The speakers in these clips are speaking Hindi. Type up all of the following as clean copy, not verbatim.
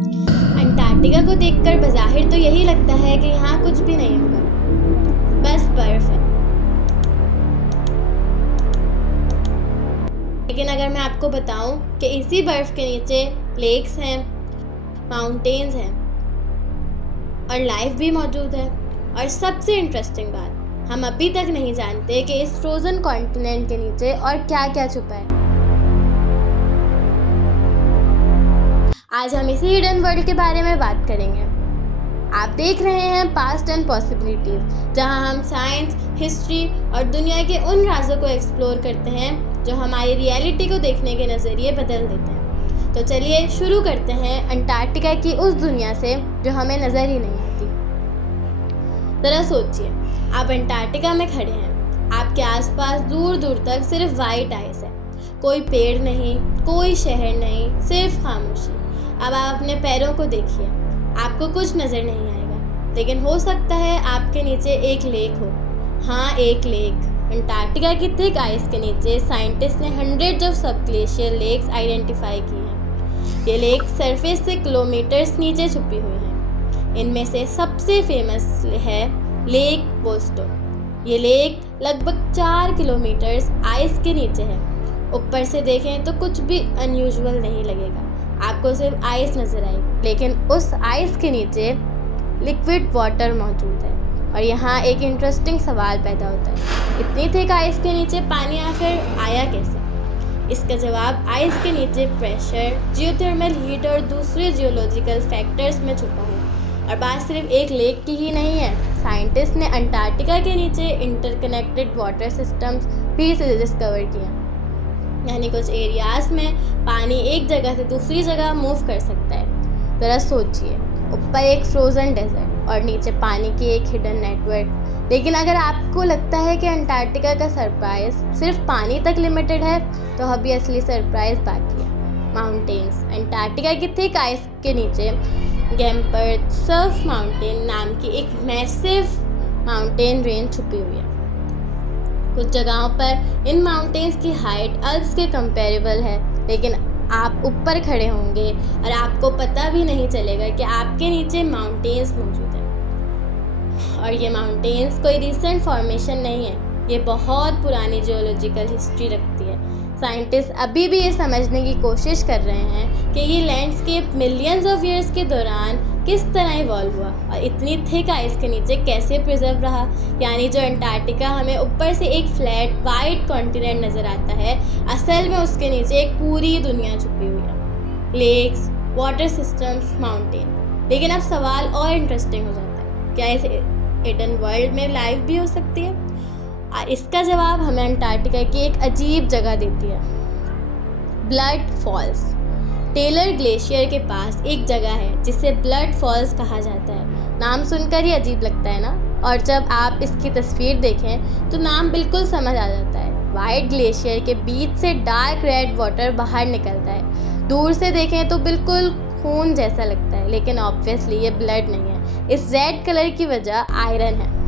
अंटार्कटिका को देखकर बज़ाहिर तो यही लगता है कि यहाँ कुछ भी नहीं होगा, बस बर्फ है। लेकिन अगर मैं आपको बताऊं कि इसी बर्फ के नीचे लेक्स हैं, माउंटेन्स हैं और लाइफ भी मौजूद है। और सबसे इंटरेस्टिंग बात, हम अभी तक नहीं जानते कि इस फ्रोजन कॉन्टिनेंट के नीचे और क्या क्या छुपा है। आज हम इसी हिडन वर्ल्ड के बारे में बात करेंगे। आप देख रहे हैं पास्ट एंड पॉसिबिलिटीज, जहां हम साइंस, हिस्ट्री और दुनिया के उन राजों को एक्सप्लोर करते हैं जो हमारी रियलिटी को देखने के नज़रिए बदल देते हैं। तो चलिए शुरू करते हैं अंटार्कटिका की उस दुनिया से जो हमें नज़र ही नहीं आती। ज़रा सोचिए, आप अंटार्कटिका में खड़े हैं, आपके आसपास दूर दूर तक सिर्फ वाइट आइस है, कोई पेड़ नहीं, कोई शहर नहीं, सिर्फ खामोशी। अब आप अपने पैरों को देखिए, आपको कुछ नज़र नहीं आएगा, लेकिन हो सकता है आपके नीचे एक लेक हो। हाँ, एक लेक। अंटार्कटिका की थिक आइस के नीचे साइंटिस्ट ने हंड्रेड्स ऑफ सब ग्लेशियर लेक्स आइडेंटिफाई की हैं। ये लेक सरफेस से किलोमीटर्स नीचे छुपी हुई हैं। इनमें से सबसे फेमस है लेक वोस्टो। ये लेक लगभग 4 किलोमीटर्स आइस के नीचे है। ऊपर से देखें तो कुछ भी अनयूजुअल नहीं लगेगा, आपको सिर्फ आइस नज़र आएगी, लेकिन उस आइस के नीचे लिक्विड वाटर मौजूद है। और यहाँ एक इंटरेस्टिंग सवाल पैदा होता है, इतनी थिक आइस के नीचे पानी आखिर आया कैसे? इसका जवाब आइस के नीचे प्रेशर, जियोथर्मल हीट और दूसरे जियोलॉजिकल फैक्टर्स में छुपा है। और बात सिर्फ एक लेक की ही नहीं है, साइंटिस्ट ने अंटार्कटिका के नीचे इंटरकनेक्टेड वाटर सिस्टम्स भी डिस्कवर किए। यानी कुछ एरियाज में पानी एक जगह से दूसरी जगह मूव कर सकता है। ज़रा सोचिए, ऊपर एक फ्रोज़न डेजर्ट और नीचे पानी की एक हिडन नेटवर्क। लेकिन अगर आपको लगता है कि अंटार्कटिका का सरप्राइज सिर्फ पानी तक लिमिटेड है, तो अभी असली सरप्राइज बाकी है। माउंटेन्स। अंटार्कटिका की थिक आइस के नीचे गैम्पर्थ सर्फ माउंटेन नाम की एक मैसिव माउंटेन रेंज छुपी हुई है। कुछ जगहों पर इन माउंटेन्स की हाइट अल्प्स के कंपेरेबल है, लेकिन आप ऊपर खड़े होंगे और आपको पता भी नहीं चलेगा कि आपके नीचे माउंटेन्स मौजूद हैं। और ये माउंटेन्स कोई रिसेंट फॉर्मेशन नहीं है, ये बहुत पुरानी जियोलॉजिकल हिस्ट्री रखती है। साइंटिस्ट अभी भी ये समझने की कोशिश कर रहे हैं कि ये लैंडस्केप मिलियंस ऑफ ईयर्स के दौरान किस तरह इवॉल्व हुआ और इतनी थिक आइस के नीचे कैसे प्रिजर्व रहा। यानी जो अंटार्कटिका हमें ऊपर से एक फ्लैट वाइट कॉन्टिनेंट नज़र आता है, असल में उसके नीचे एक पूरी दुनिया छुपी हुई है। Lakes, water systems, mountain. लेकिन अब सवाल और इंटरेस्टिंग हो जाता है, क्या इस हिडन वर्ल्ड में लाइफ भी हो सकती है? और इसका जवाब हमें अंटार्कटिका की एक अजीब जगह देती है, ब्लड फॉल्स। टेलर ग्लेशियर के पास एक जगह है जिसे ब्लड फॉल्स कहा जाता है। नाम सुनकर ही अजीब लगता है ना? और जब आप इसकी तस्वीर देखें तो नाम बिल्कुल समझ आ जाता है। वाइट ग्लेशियर के बीच से डार्क रेड वाटर बाहर निकलता है। दूर से देखें तो बिल्कुल खून जैसा लगता है, लेकिन ऑब्वियसली ये ब्लड नहीं है। इस रेड कलर की वजह आयरन है।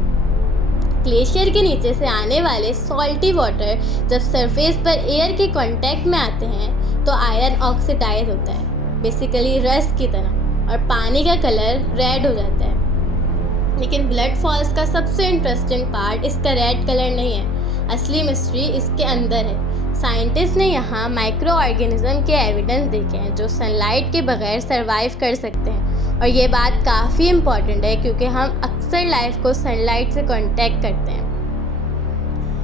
ग्लेशियर के नीचे से आने वाले सॉल्टी वाटर जब सरफेस पर एयर के कांटेक्ट में आते हैं तो आयरन ऑक्सीडाइज होता है, बेसिकली रस्ट की तरह, और पानी का कलर रेड हो जाता है। लेकिन ब्लड फॉल्स का सबसे इंटरेस्टिंग पार्ट इसका रेड कलर नहीं है, असली मिस्ट्री इसके अंदर है। साइंटिस्ट ने यहाँ माइक्रो ऑर्गेनिज्म के एविडेंस देखे हैं जो सनलाइट के बगैर सरवाइव कर सकते हैं। और ये बात काफ़ी इम्पॉर्टेंट है क्योंकि हम अक्सर लाइफ को सनलाइट से कांटेक्ट करते हैं।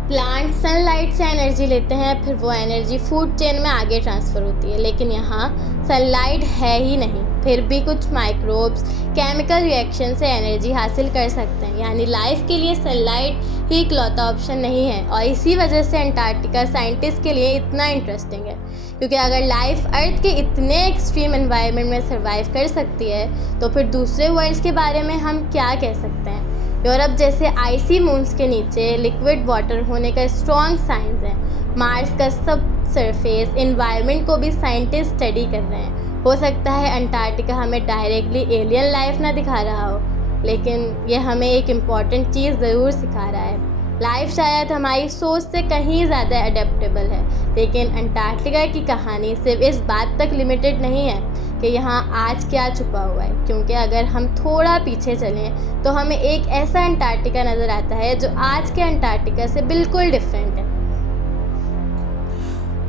प्लांट सनलाइट से एनर्जी लेते हैं, फिर वो एनर्जी फूड चेन में आगे ट्रांसफ़र होती है। लेकिन यहाँ सनलाइट है ही नहीं, फिर भी कुछ माइक्रोब्स केमिकल रिएक्शन से एनर्जी हासिल कर सकते हैं। यानी लाइफ के लिए सनलाइट ही इकलौता ऑप्शन नहीं है। और इसी वजह से अंटार्कटिका साइंटिस्ट के लिए इतना इंटरेस्टिंग है, क्योंकि अगर लाइफ अर्थ के इतने एक्सट्रीम एनवायरनमेंट में सर्वाइव कर सकती है तो फिर दूसरे वर्ल्ड्स के बारे में हम क्या कह सकते हैं। यूरोप जैसे आइसी मून्स के नीचे लिक्विड वाटर होने का स्ट्रॉन्ग साइंस है। मार्स का सब सरफेस एनवायरनमेंट को भी साइंटिस्ट स्टडी कर रहे हैं। हो सकता है अंटार्कटिका हमें डायरेक्टली एलियन लाइफ ना दिखा रहा हो, लेकिन ये हमें एक इम्पॉर्टेंट चीज़ ज़रूर सिखा रहा है। लाइफ शायद हमारी सोच से कहीं ज़्यादा अडेप्टेबल है, लेकिन अंटार्कटिका की कहानी सिर्फ इस बात तक लिमिटेड नहीं है। कि यहाँ आज क्या छुपा हुआ है, क्योंकि अगर हम थोड़ा पीछे चलें तो हमें एक ऐसा अंटार्कटिका नज़र आता है जो आज के अंटार्कटिका से बिल्कुल डिफरेंट है।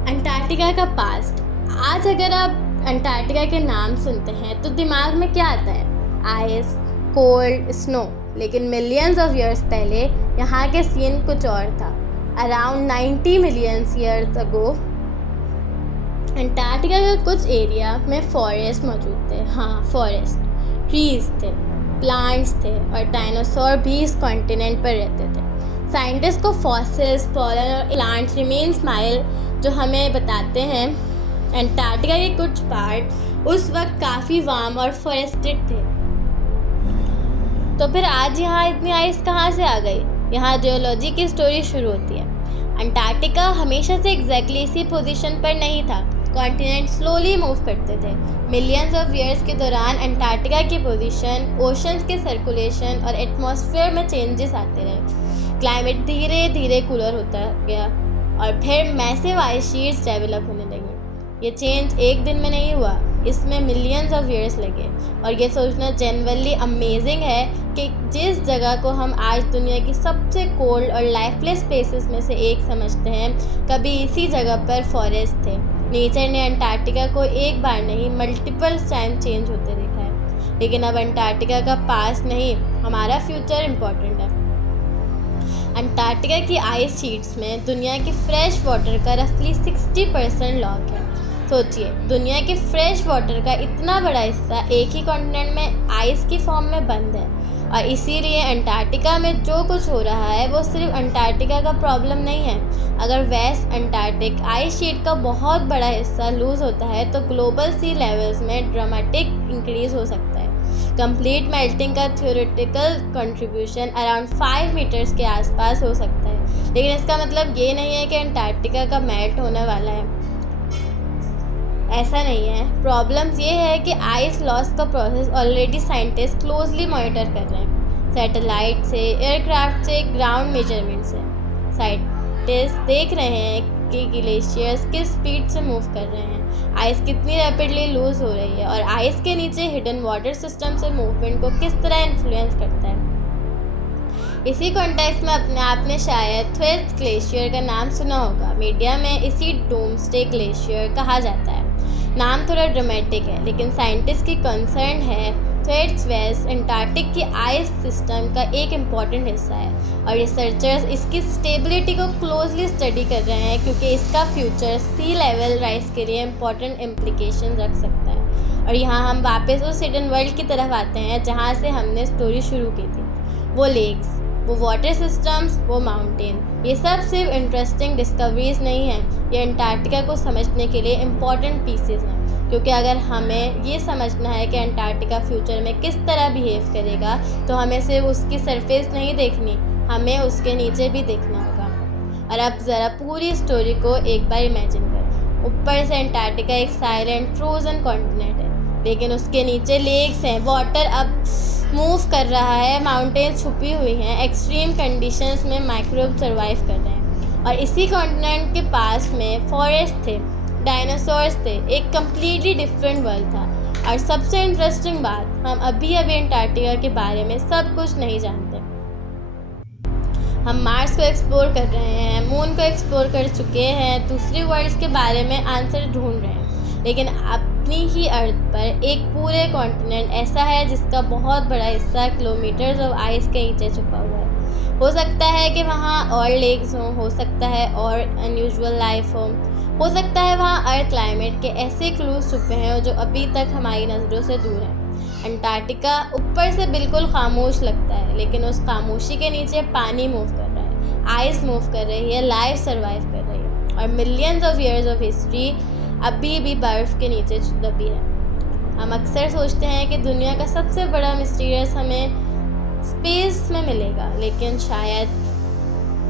अंटार्कटिका का पास्ट। आज अगर आप अंटार्कटिका के नाम सुनते हैं तो दिमाग में क्या आता है? Ice, cold, snow. लेकिन मिलियंस ऑफ ईयर्स पहले यहाँ के सीन कुछ और था। Around 90 millions years ago Antarctica के कुछ एरिया में फॉरेस्ट मौजूद थे। हाँ, फॉरेस्ट, ट्रीज थे, प्लांट्स थे और डायनासोर भी इस कॉन्टिनेंट पर रहते थे। साइंटिस्ट को फॉसिल्स, पॉलन और प्लांट्स रिमेन्स माइल जो हमें बताते हैं अंटार्कटिका के कुछ पार्ट उस वक्त काफ़ी वार्म और फॉरेस्टेड थे। तो फिर आज यहाँ इतनी आइस कहाँ से आ गई? यहाँ जियोलॉजी की स्टोरी शुरू होती है। अंटार्कटिका हमेशा से एग्जैक्टली इसी पोजीशन पर नहीं था। कॉन्टिनेंट स्लोली मूव करते थे। मिलियंस ऑफ ईयर्स के दौरान अंटार्कटिका की पोजीशन, ओशंस के सर्कुलेशन और एटमॉस्फेयर में चेंजेस आते रहे। क्लाइमेट धीरे धीरे कूलर होता गया और फिर मैसिव आइस शीट्स डेवलप होने लगी। ये चेंज एक दिन में नहीं हुआ, इसमें मिलियंस ऑफ ईयर्स लगे। और ये सोचना जेन्युइनली अमेजिंग है कि जिस जगह को हम आज दुनिया की सबसे कोल्ड और लाइफलेस स्पेसेस में से एक समझते हैं, कभी इसी जगह पर फॉरेस्ट थे। नेचर ने अंटार्कटिका को एक बार नहीं मल्टीपल टाइम चेंज होते देखा है। लेकिन अब अंटार्कटिका का पास्ट नहीं, हमारा फ्यूचर इम्पोर्टेंट है। अंटार्कटिका की आइस शीट्स में दुनिया की फ्रेश वाटर का रफली 60% लॉक है। सोचिए, दुनिया के फ्रेश वाटर का इतना बड़ा हिस्सा एक ही कॉन्टिनेंट में आइस की फॉर्म में बंद है। और इसीलिए अंटार्कटिका में जो कुछ हो रहा है वो सिर्फ अंटार्कटिका का प्रॉब्लम नहीं है। अगर वेस्ट अंटार्कटिक आइस शीट का बहुत बड़ा हिस्सा लूज़ होता है तो ग्लोबल सी लेवल्स में ड्रामेटिक इंक्रीज हो सकता है। कंप्लीट मेल्टिंग का थ्योरेटिकल कंट्रीब्यूशन अराउंड 5 मीटर्स के आसपास हो सकता है। लेकिन इसका मतलब ये नहीं है कि अंटार्कटिका का मेल्ट होने वाला है। ऐसा नहीं है। प्रॉब्लम्स ये है कि आइस लॉस का process already scientist closely monitor कर रहे हैं। सैटेलाइट से, एयरक्राफ्ट से, ग्राउंड मेजरमेंट से साइंटिस्ट देख रहे हैं कि ग्लेशियर्स किस स्पीड से मूव कर रहे हैं, आइस कितनी रैपिडली लूज हो रही है और आइस के नीचे हिडन वाटर सिस्टम से मूवमेंट को किस तरह इन्फ्लुएंस करता है। इसी कॉन्टेक्स्ट में अपने आपने शायद थ्वेट्स ग्लेशियर का नाम सुना होगा। मीडिया में इसी डूम्सडे ग्लेशियर कहा जाता है। नाम थोड़ा ड्रामेटिक है, लेकिन साइंटिस्ट की कंसर्न है थ्वेट्स वेस्ट अंटार्कटिक की आइस सिस्टम का एक इम्पॉर्टेंट हिस्सा है और रिसर्चर्स इसकी स्टेबिलिटी को क्लोजली स्टडी कर रहे हैं क्योंकि इसका फ्यूचर सी लेवल राइज के लिए इम्पॉर्टेंट इम्प्लीकेशन रख सकता है। और यहाँ हम वापस उस हिडन वर्ल्ड की तरफ आते हैं जहाँ से हमने स्टोरी शुरू की थी। वो लेक्स, वो वाटर सिस्टम्स, वो माउंटेन, ये सब सिर्फ इंटरेस्टिंग डिस्कवरीज नहीं हैं, ये अंटार्कटिका को समझने के लिए इम्पॉर्टेंट पीसेस हैं। क्योंकि अगर हमें ये समझना है कि अंटार्कटिका फ्यूचर में किस तरह बिहेव करेगा तो हमें सिर्फ उसकी सरफेस नहीं देखनी, हमें उसके नीचे भी देखना होगा। और अब ज़रा पूरी स्टोरी को एक बार इमेजिन करें। ऊपर से अंटार्कटिका एक साइलेंट फ्रोजन कॉन्टिनेंट है, लेकिन उसके नीचे लेक्स हैं, वाटर अब मूव कर रहा है, माउंटेन्स छुपी हुई हैं, एक्सट्रीम कंडीशंस में माइक्रोब सर्वाइव कर रहे हैं। और इसी कॉन्टिनेंट के पास में फॉरेस्ट थे, डायनासोर्स थे, एक कम्प्लीटली डिफरेंट वर्ल्ड था। और सबसे इंटरेस्टिंग बात, हम अभी अंटार्कटिका के बारे में सब कुछ नहीं जानते। हम मार्स को एक्सप्लोर कर रहे हैं, मून को एक्सप्लोर कर चुके हैं, दूसरी वर्ल्ड्स के बारे में आंसर ढूंढ रहे हैं, लेकिन अपनी ही अर्थ पर एक पूरे कॉन्टिनेंट ऐसा है जिसका बहुत बड़ा हिस्सा किलोमीटर्स ऑफ आइस के नीचे छुपा हुआ है। हो सकता है कि वहाँ और लेक्स हों, हो सकता है और अनयूजुअल लाइफ हो सकता है वहाँ अर्थ क्लाइमेट के ऐसे क्लूज छुपे हैं जो अभी तक हमारी नज़रों से दूर हैं। अंटार्कटिका ऊपर से बिल्कुल खामोश लगता है, लेकिन उस खामोशी के नीचे पानी मूव कर रहा है, आइस मूव कर रही है, लाइफ सर्वाइव कर रही है और millions of years of history अभी भी बर्फ़ के नीचे दबी है। हम अक्सर सोचते हैं कि दुनिया का सबसे बड़ा मिस्टीरियस हमें स्पेस में मिलेगा, लेकिन शायद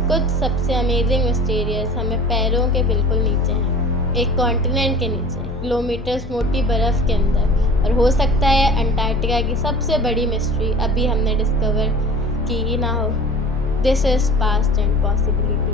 कुछ सबसे अमेजिंग मिस्टीरियस हमें पैरों के बिल्कुल नीचे हैं, एक कॉन्टिनेंट के नीचे, किलोमीटर्स मोटी बर्फ़ के अंदर। और हो सकता है अंटार्कटिका की सबसे बड़ी मिस्ट्री अभी हमने डिस्कवर की ही ना हो। This is past and possibility.